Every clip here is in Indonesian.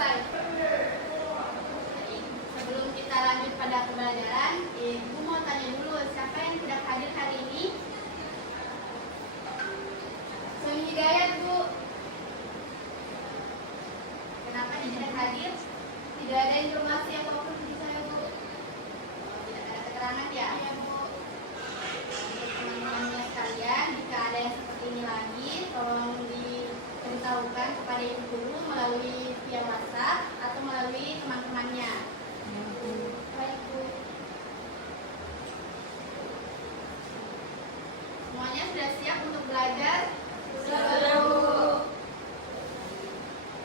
selesai. Sebelum kita lanjut pada pembelajaran, Ibu mau tanya dulu, siapa yang tidak hadir hari ini? Suami Hidayat, Bu. Kenapa dia tidak hadir? Tidak ada informasi apapun di saya, Bu. Tidak ada keterangan ya? Iya, Bu. Teman-temannya sekalian, jika ada yang seperti ini lagi, tolong diberitahukan kepada Ibu Guru melalui via WhatsApp atau melalui teman-temannya. Baik, Bu. Semuanya sudah siap untuk belajar? Sudah, Bu.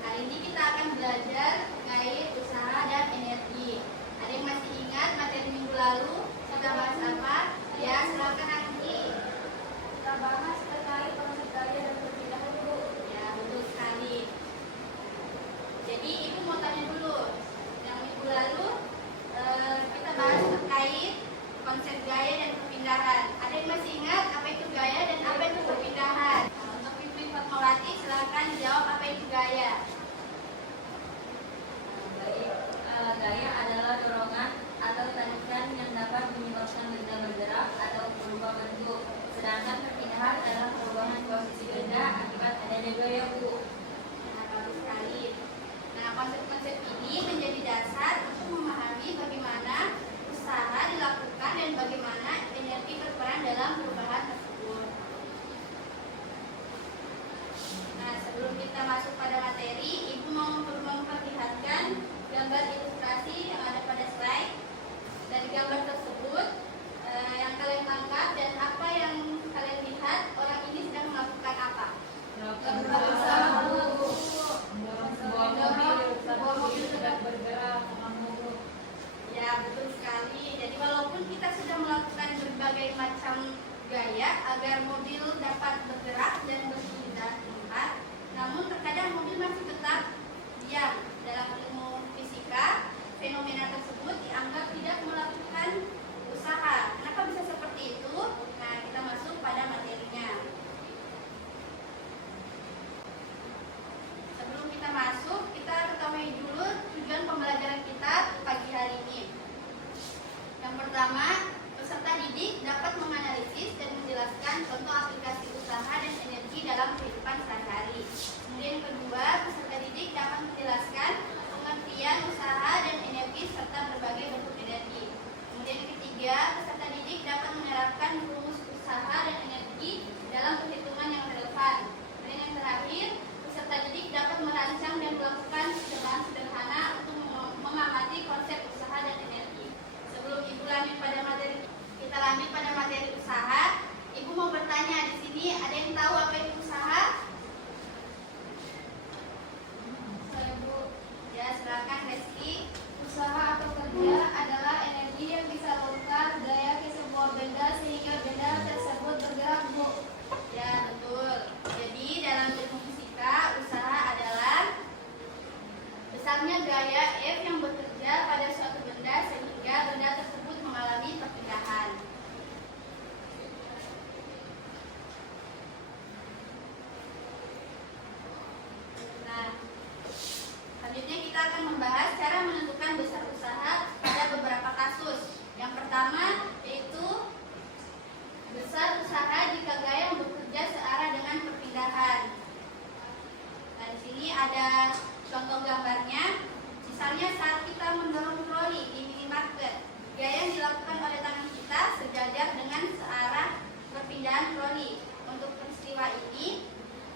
Hari ini kita akan belajar terkait usaha dan energi. Ada yang masih ingat materi minggu lalu? Kita bahas apa? Ya, silakan Anggi. Kita bahas terkait konsep gaya dan perpindahan, Bu. Ya, betul sekali. Jadi Ibu mau tanya dulu. Yang minggu lalu kita bahas terkait konsep gaya dan perpindahan. Ada yang masih ingat apa itu gaya dan apa itu perpindahan? Untuk Ibu Fatmawati, silakan jawab apa itu gaya. Gaya adalah dorongan atau tarikan yang dapat menyebabkan benda bergerak atau berubah bentuk. Sedangkan perpindahan adalah perubahan posisi benda akibat adanya gaya, Bu. Nah, bagus sekali. Nah, konsep-konsep ini menjadi dasar untuk memahami bagaimana usaha dilakukan dan bagaimana energi berperan dalam perubahan tersebut. Nah, sebelum kita masuk pada materi, Ibu mau memperlihatkan gambar ilustrasi yang ada pada slide. Dari gambar tersebut, yang kalian tangkap dan apa yang kalian lihat, orang ini sedang melakukan apa? Sebuah mobil sedang bergerak. Ya, betul sekali. Jadi walaupun kita sudah melakukan berbagai macam gaya agar mobil dapat bergerak dan berpindah tempat, namun terkadang mobil masih tetap diam. Dalam ilmu fisika, fenomena tersebut dianggap tidak melakukan usaha. Kenapa bisa seperti itu? Nah, kita masuk pada materinya. Sebelum kita masuk, kita ketahui dulu tujuan pembelajaran kita pagi hari ini. Yang pertama, peserta didik dapat menganalisis dan menjelaskan contoh aplikasi usaha dan energi dalam kehidupan sehari-hari. Kemudian yang kedua, peserta didik dapat menjelaskan pengertian usaha dan energi serta berbagai bentuk energi. Kemudian yang ketiga, peserta didik dapat menerapkan rumus usaha dan energi dalam perhitungan yang relevan. Kemudian yang terakhir, peserta didik dapat merancang dan melakukan percobaan sederhana untuk mengamati konsep usaha dan energi. Sebelum Ibu lanjut pada materi, kita lanjut pada materi usaha. Ibu mau bertanya, di sini ada yang tahu apa itu usaha? Saya, Bu. Ya, silakan Reski. Usaha atau kerja adalah energi yang disalurkan daya ke sebuah benda sehingga benda tersebut bergerak, Bu. Ya, betul. Jadi dalam ilmu fisika, usaha adalah besarnya gaya F yang bekerja pada suatu benda sehingga benda tersebut mengalami perpindahan. Nah, selanjutnya kita akan membahas cara menentukan besar usaha pada beberapa kasus. Yang pertama yaitu besar usaha jika gaya yang bekerja searah dengan perpindahan. Nah, di sini ada contoh gambarnya. Misalnya saat kita mendorong troli di minimarket, gaya yang dilakukan oleh tangan kita sejajar dengan searah perpindahan troli. Untuk peristiwa ini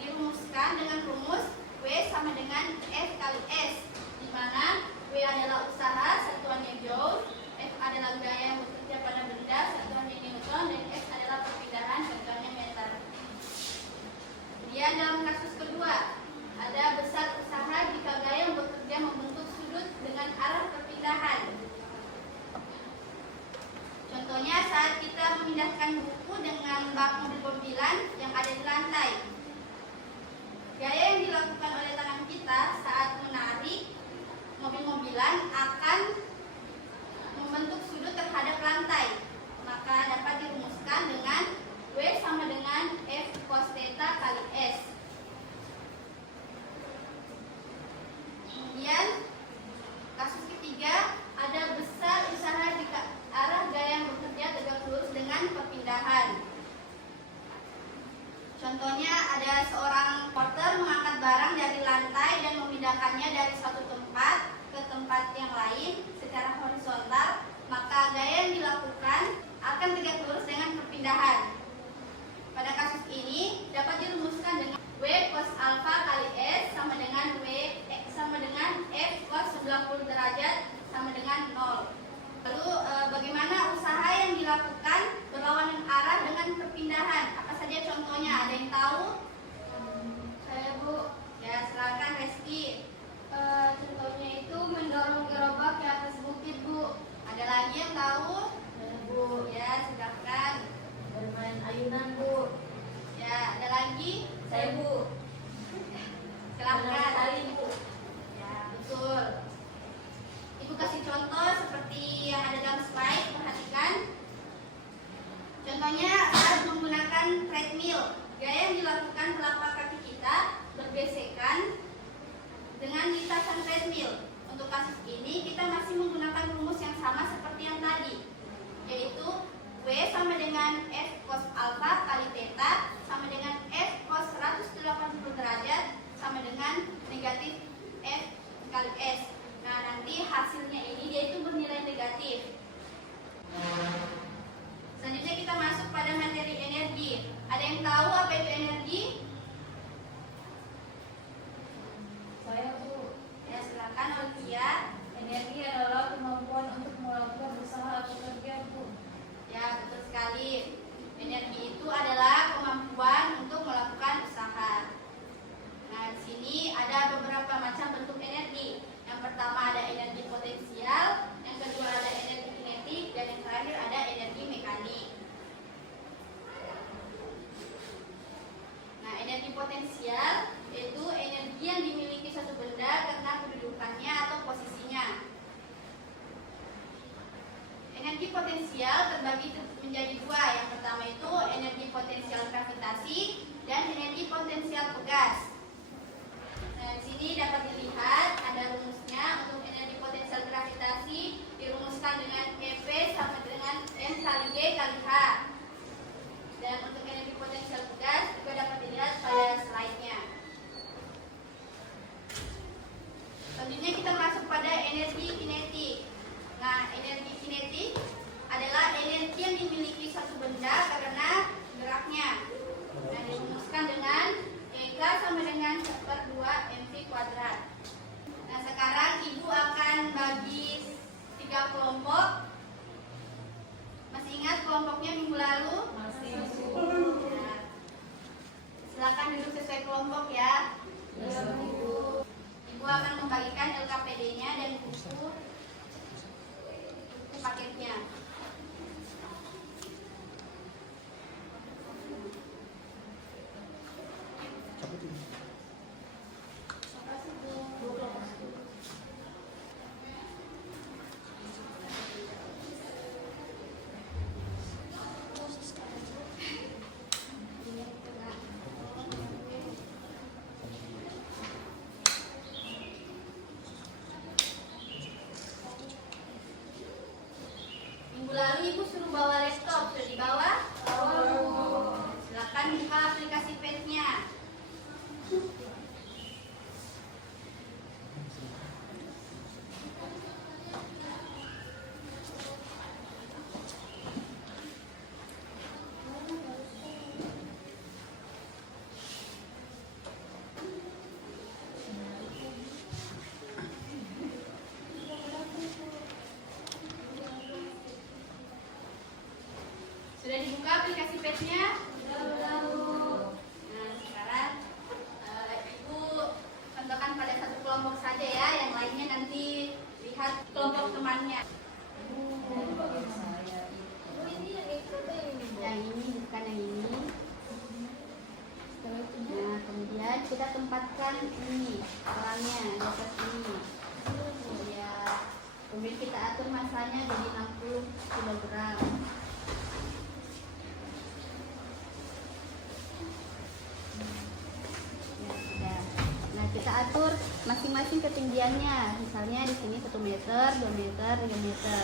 dirumuskan dengan rumus W sama dengan F kali S, di mana W adalah usaha, satuannya joule, F adalah gaya yang bekerja pada benda, satuannya newton, dan S adalah perpindahan, satuannya meter. Kemudian dalam kasus kedua, ada besar usaha jika gaya yang bekerja membentuk sudut dengan arah perpindahan. Contohnya saat kita memindahkan buku dengan bak mobil-mobilan yang ada di lantai. Gaya yang dilakukan oleh tangan kita saat menarik mobil-mobilan akan membentuk sudut terhadap lantai. Maka dapat dirumuskan dengan W sama dengan F cos theta kali S. Kemudian barang dari lantai dan memindahkannya dari suatu tempat ke tempat yang lain secara horizontal, maka gaya yang dilakukan akan tegak lurus dengan perpindahan. Pada kasus ini dapat dirumuskan dengan W cos alfa kali S sama dengan F cos 90 derajat sama dengan 0. Lalu bagaimana usaha yang dilakukan berlawanan arah dengan perpindahan? Apa saja contohnya? Ada yang tahu? Saya, Bu. Ya, silakan Reski. Contohnya itu mendorong gerobak ke atas bukit, Bu. Ada lagi yang tahu? Bu, Ya, silakan. bermain ayunan, Bu. Ya, ada lagi? Saya, Bu. Silakan. Tali, Bu. Ya, betul. Ibu kasih contoh seperti yang ada dalam slide, perhatikan. Contohnya saat menggunakan treadmill, gaya yang dilakukan telapak kaki kita bergesekan dengan lintasan treadmill. Untuk kasus ini kita masih menggunakan rumus yang sama seperti yang tadi, yaitu W sama dengan F cos alfa kali theta sama dengan F cos 180 derajat sama dengan negatif F kali S. Nah, nanti hasilnya ini dia itu bernilai negatif. Selanjutnya kita masuk pada materi energi. Ada yang tahu apa itu energi? Saya, Bu. Ya, silakan Olivia. Energi adalah kemampuan untuk melakukan usaha atau kerja, Bu. Ya, betul sekali. Energi itu adalah kemampuan untuk melakukan usaha. Nah, di sini ada beberapa macam bentuk energi. Yang pertama ada energi potensial, yang kedua ada energi kinetik, dan yang terakhir ada energi mekanik. Nah, energi potensial yaitu energi yang dimiliki suatu benda karena kedudukannya atau posisinya. Energi potensial terbagi menjadi dua. Yang pertama itu energi potensial gravitasi dan energi potensial pegas. Nah, di sini dapat dilihat ada rumusnya. Untuk energi potensial gravitasi dirumuskan dengan EP sama dengan M kali G kali H. Dan untuk energi potensial pegas juga dapat dilihat pada slide-nya. Selanjutnya kita masuk pada energi kinetik. Nah, energi kinetik adalah energi yang dimiliki suatu benda karena geraknya. Nah, dirumuskan dengan EK sama dengan 1/2 mv kuadrat. Nah, sekarang Ibu akan bagi 3 kelompok. Masih ingat kelompoknya minggu lalu? Masih, Bu. Nah, silakan duduk sesuai kelompok ya. Iya, Bu. Ibu akan membagikan LKPD-nya dan buku paketnya. Minggu lalu Ibu suruh bawa laptop, sudah dibawa? Silakan buka aplikasi Pad-nya. Sudah dibuka aplikasi Pad-nya? Nah, sekarang Ibu contohkan pada satu kelompok saja ya, yang lainnya nanti lihat kelompok temannya. Yang ini bukan yang ini. Nah, kemudian kita tempatkan ini orangnya di atas ini. Ya, kemudian kita atur masanya jadi 60 kg. Nah, kita atur masing-masing ketinggiannya. Misalnya di sini 1 meter, 2 meter, 3 meter.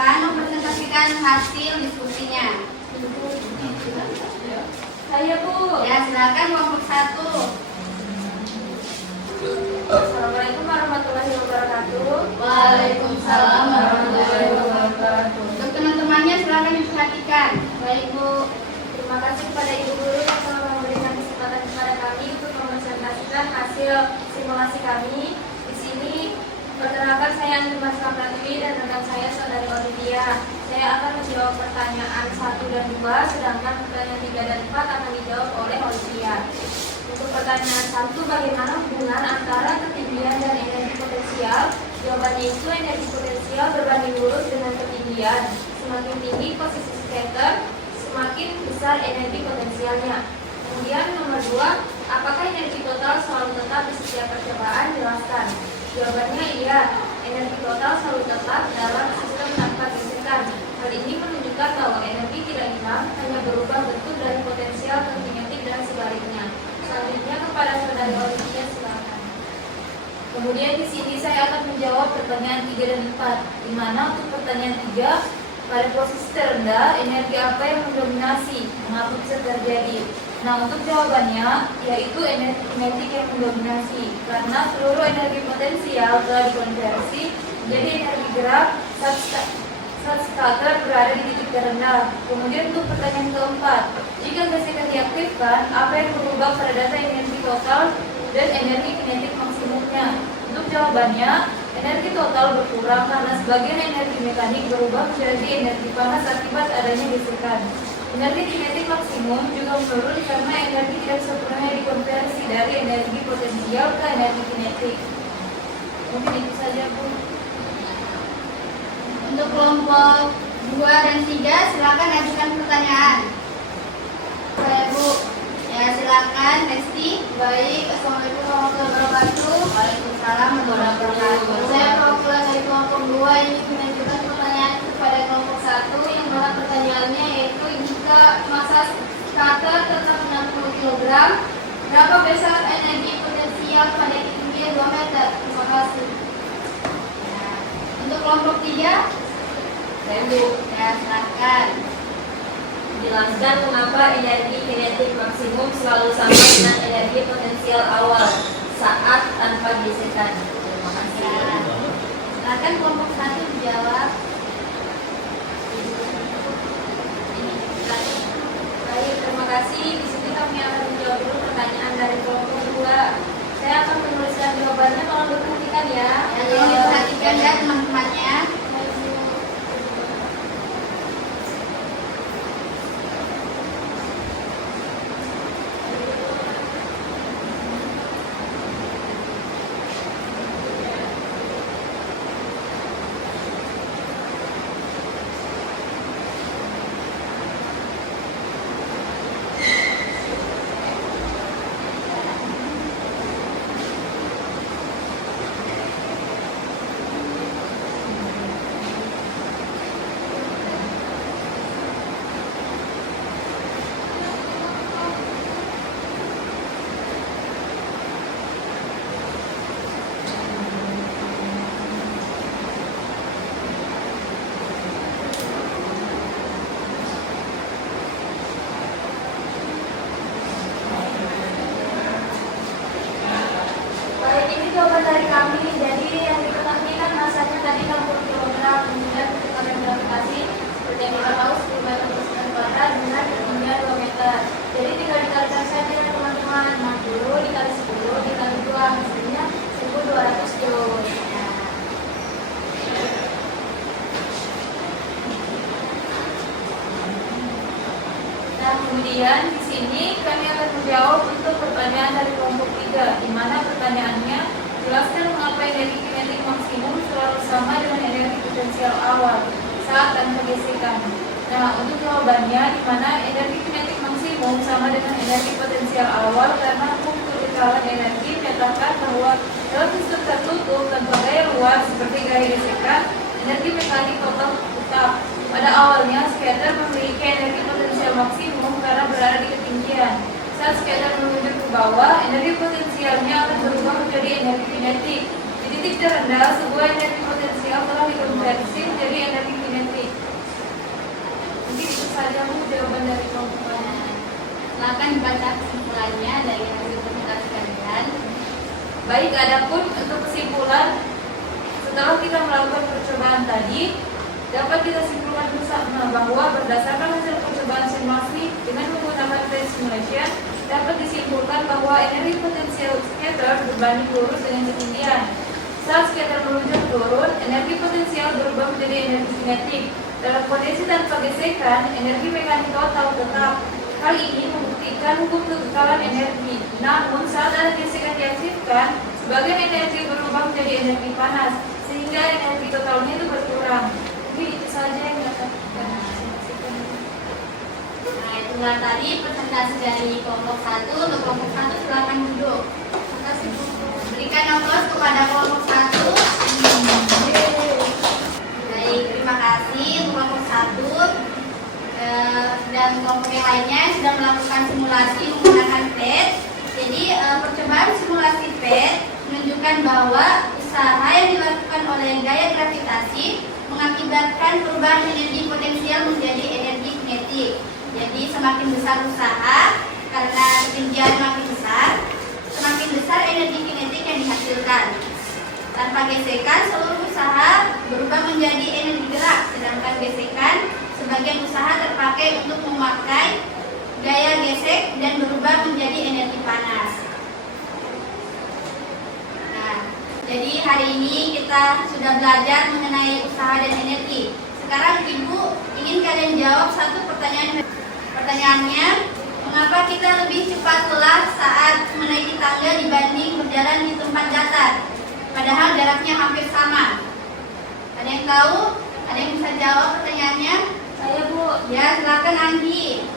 depan mempresentasikan hasil diskusinya. Saya Bu. Ya, silakan kelompok 1. Assalamualaikum warahmatullahi wabarakatuh. Waalaikumsalam warahmatullahi wabarakatuh. Untuk teman-temannya silakan diperhatikan. Baik Bu, terima kasih kepada Ibu Guru yang telah memberikan kesempatan kepada kami untuk mempresentasikan hasil simulasi kami. Di sini perkenalkan saya Mas Pratiwi dan rekan saya Saudari Olivia. Saya akan menjawab pertanyaan 1 dan 2, sedangkan pertanyaan 3 dan 4 akan dijawab oleh Olivia. Untuk pertanyaan 1, bagaimana hubungan antara ketinggian dan energi potensial? Jawabannya itu energi potensial berbanding lurus dengan ketinggian. Semakin tinggi posisi skater, semakin besar energi potensialnya. Kemudian nomor 2, apakah energi total selalu tetap di setiap percobaan? Jelaskan. Jawabannya iya, energi total selalu tetap dalam sistem tanpa gesekan. Hal ini menunjukkan bahwa energi tidak hilang, hanya berubah bentuk dari potensial ke kinetik dan sebaliknya. Selanjutnya kepada Saudari Olivia, silakan. Kemudian di sini saya akan menjawab pertanyaan 3 dan 4, di mana untuk pertanyaan 3, pada posisi terendah, energi apa yang mendominasi? Mengapa bisa terjadi? Nah, untuk jawabannya, yaitu energi kinetik yang mendominasi, karena seluruh energi potensial telah dikonversi menjadi energi gerak saat skater berada di titik terendah. Kemudian untuk pertanyaan keempat, jika gesekan diaktifkan, apa yang berubah pada data energi total dan energi kinetik maksimumnya? Untuk jawabannya, energi total berkurang karena sebagian energi mekanik berubah menjadi energi panas akibat adanya gesekan. Energi kinetik maksimum juga menurun karena energi tidak sepenuhnya dikonversi dari energi potensial ke energi kinetik. Mungkin itu saja Bu. Untuk kelompok 2 dan 3 silakan ajukan pertanyaan. Saya Bu. Ya, silakan Resti. Baik, Assalamualaikum warahmatullahi wabarakatuh. Waalaikumsalam warahmatullahi wabarakatuh. Saya perwakilan dari kelompok 2 ini mengajukan pertanyaan kepada kelompok 1 yang mana pertanyaannya yaitu jika massa skater tetap 60 kg, berapa besar energi potensial pada ketinggian 2 meter? Terima kasih. Ya. Untuk kelompok 3, Saya Bu. ya silakan. Jelaskan mengapa energi kinetik maksimum selalu sama dengan energi potensial awal saat tanpa gesekan. Terima kasih. Ya. Silakan kelompok 1 dijawab. Baik, terima kasih. Di sini kami akan menjawab dulu pertanyaan dari kelompok 2. Saya akan menuliskan jawabannya, tolong diperhatikan ya. Ya, tolong diperhatikan ya teman-temannya. Baik, ini jawaban dari kami. Jadi yang diketahui kan masanya tadi 60 kg, kemudian ketika gravitasi seperti yang kita tahu 10 meter per sekali kuadrat dengan ketinggian 2 meter. Jadi tinggal dikalikan saja ya teman-teman, 60 dikali 10 dikali 2, hasilnya 1.200 kilo. Nah, kemudian di sini kami akan menjawab untuk pertanyaan dari kelompok 3, di mana pertanyaannya, jelaskan mengapa energi kinetik maksimum selalu sama dengan energi potensial awal saat tanpa gesekan. Nah, untuk jawabannya, di mana energi kinetik maksimum sama dengan energi potensial awal karena hukum kekesalan energi menyatakan bahwa dalam sistem tertutup tanpa gaya luar seperti gaya gesekan, energi mekanik total tetap. Pada awalnya, skater memiliki energi potensial maksimum karena berada di ketinggian. Saat skater menuju ke bawah, energi potensialnya akan berubah menjadi energi kinetik. Di titik terendah, sebuah energi potensial telah dikonversi menjadi energi kinetik. melakukan percobaan tadi, dapat kita simpulkan bersama bahwa berdasarkan hasil percobaan simulasi dengan menggunakan phase simulation, dapat disimpulkan bahwa energi potensial scatter berbanding lurus dengan ketinggian. Saat scatter meluncur turun, energi potensial berubah menjadi energi kinetik. Dalam kondisi tanpa gesekan, energi mekanik total tetap. Hal ini membuktikan hukum kekekalan energi. Namun, saat ada gesekan diaktifkan, sebagian energi berubah menjadi energi panas, sehingga energi totalnya itu berkurang. Jadi itu saja yang dapat kita informasikan. Nah, itulah tadi presentasi dari kelompok 1. Untuk kelompok 1 silakan duduk. Terima kasih Bu. Berikan aplaus kepada kelompok 1. Baik, terima kasih untuk kelompok 1. Dan kelompok yang lainnya sudah melakukan simulasi menggunakan PET. Jadi percobaan simulasi PET menunjukkan bahwa usaha yang dilakukan oleh gaya gravitasi mengakibatkan perubahan energi potensial menjadi energi kinetik. Jadi semakin besar usaha karena ketinggian makin besar, semakin besar energi kinetik yang dihasilkan. Tanpa gesekan, seluruh usaha berubah menjadi energi gerak, sedangkan gesekan sebagian usaha terpakai untuk memakai gaya gesek dan berubah menjadi energi panas. Nah, jadi hari ini kita sudah belajar mengenai usaha dan energi. Sekarang Ibu ingin kalian jawab satu pertanyaan. Pertanyaannya, mengapa kita lebih cepat lelah saat menaiki tangga dibanding berjalan di tempat datar? Padahal jaraknya hampir sama. Ada yang tahu? Ada yang bisa jawab pertanyaannya? Saya Bu, Ya, silakan Anggi.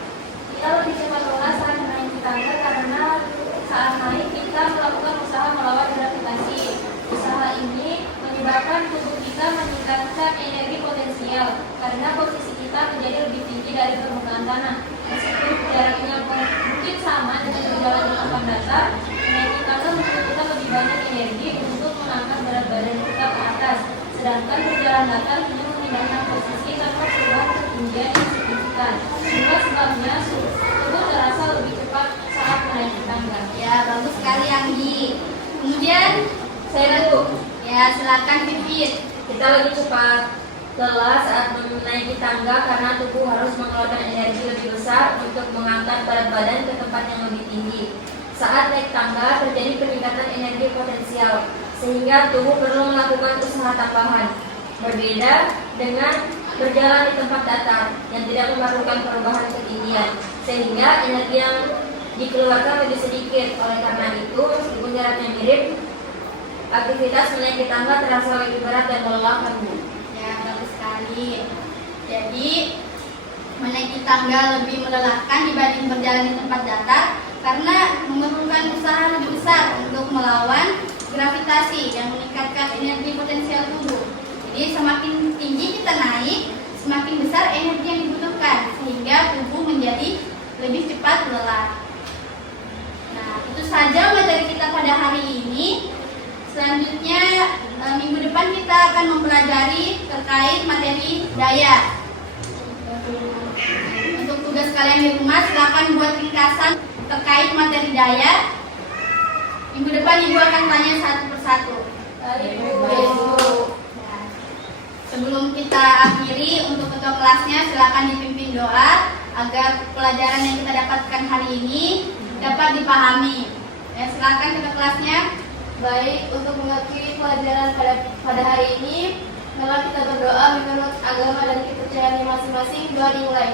kita lebih cepat lelah saat menaiki tangga karena saat naik kita melakukan usaha melawan gravitasi. Usaha ini menyebabkan tubuh kita meningkatkan energi potensial karena posisi kita menjadi lebih tinggi dari permukaan tanah. Meskipun jaraknya mungkin sama dengan berjalan di tempat datar, menaiki tangga membutuhkan lebih banyak energi untuk mengangkat berat badan kita ke atas. Sedangkan berjalan datar hanya memindahkan posisi tanpa perubahan ketinggian yang signifikan. Itulah sebabnya tubuh terasa lebih cepat saat menaiki tangga. Ya, bagus sekali Anggi. Kemudian Saya Bu, ya silakan Pipit. kita lebih cepat lelah saat menaiki tangga karena tubuh harus mengeluarkan energi lebih besar untuk mengangkat berat badan ke tempat yang lebih tinggi. Saat naik tangga terjadi peningkatan energi potensial, sehingga tubuh perlu melakukan usaha tambahan. Berbeda dengan berjalan di tempat datar yang tidak memerlukan perubahan ketinggian, sehingga energi yang dikeluarkan lebih sedikit. Oleh karena itu, meskipun jaraknya mirip, aktivitas menaiki tangga terasa lebih berat dan melelahkan Bu. Ya, bagus sekali. Jadi menaiki tangga lebih melelahkan dibanding berjalan di tempat datar karena memerlukan usaha lebih besar untuk melawan gravitasi yang meningkatkan energi potensial tubuh. Jadi semakin tinggi kita naik, semakin besar energi yang dibutuhkan sehingga tubuh menjadi lebih cepat lelah. Nah, itu saja materi kita pada hari ini. Selanjutnya minggu depan kita akan mempelajari terkait materi daya. Untuk tugas kalian di rumah silakan buat ringkasan terkait materi daya. Minggu depan Ibu akan tanya satu persatu. Nah, sebelum kita akhiri, untuk ketua kelasnya silakan dipimpin doa agar pelajaran yang kita dapatkan hari ini dapat dipahami. Ya, silakan ketua kelasnya. Baik, untuk mengakhiri pelajaran pada hari ini, mari kita berdoa menurut agama dan kepercayaan masing-masing. Doa dimulai.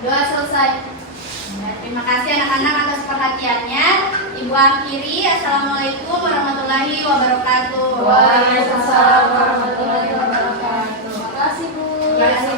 Doa selesai. Ya, terima kasih anak-anak atas perhatiannya. Ibu akhiri. Assalamualaikum warahmatullahi wabarakatuh. Waalaikumsalam warahmatullahi wabarakatuh. Terima kasih Bu. Terima kasih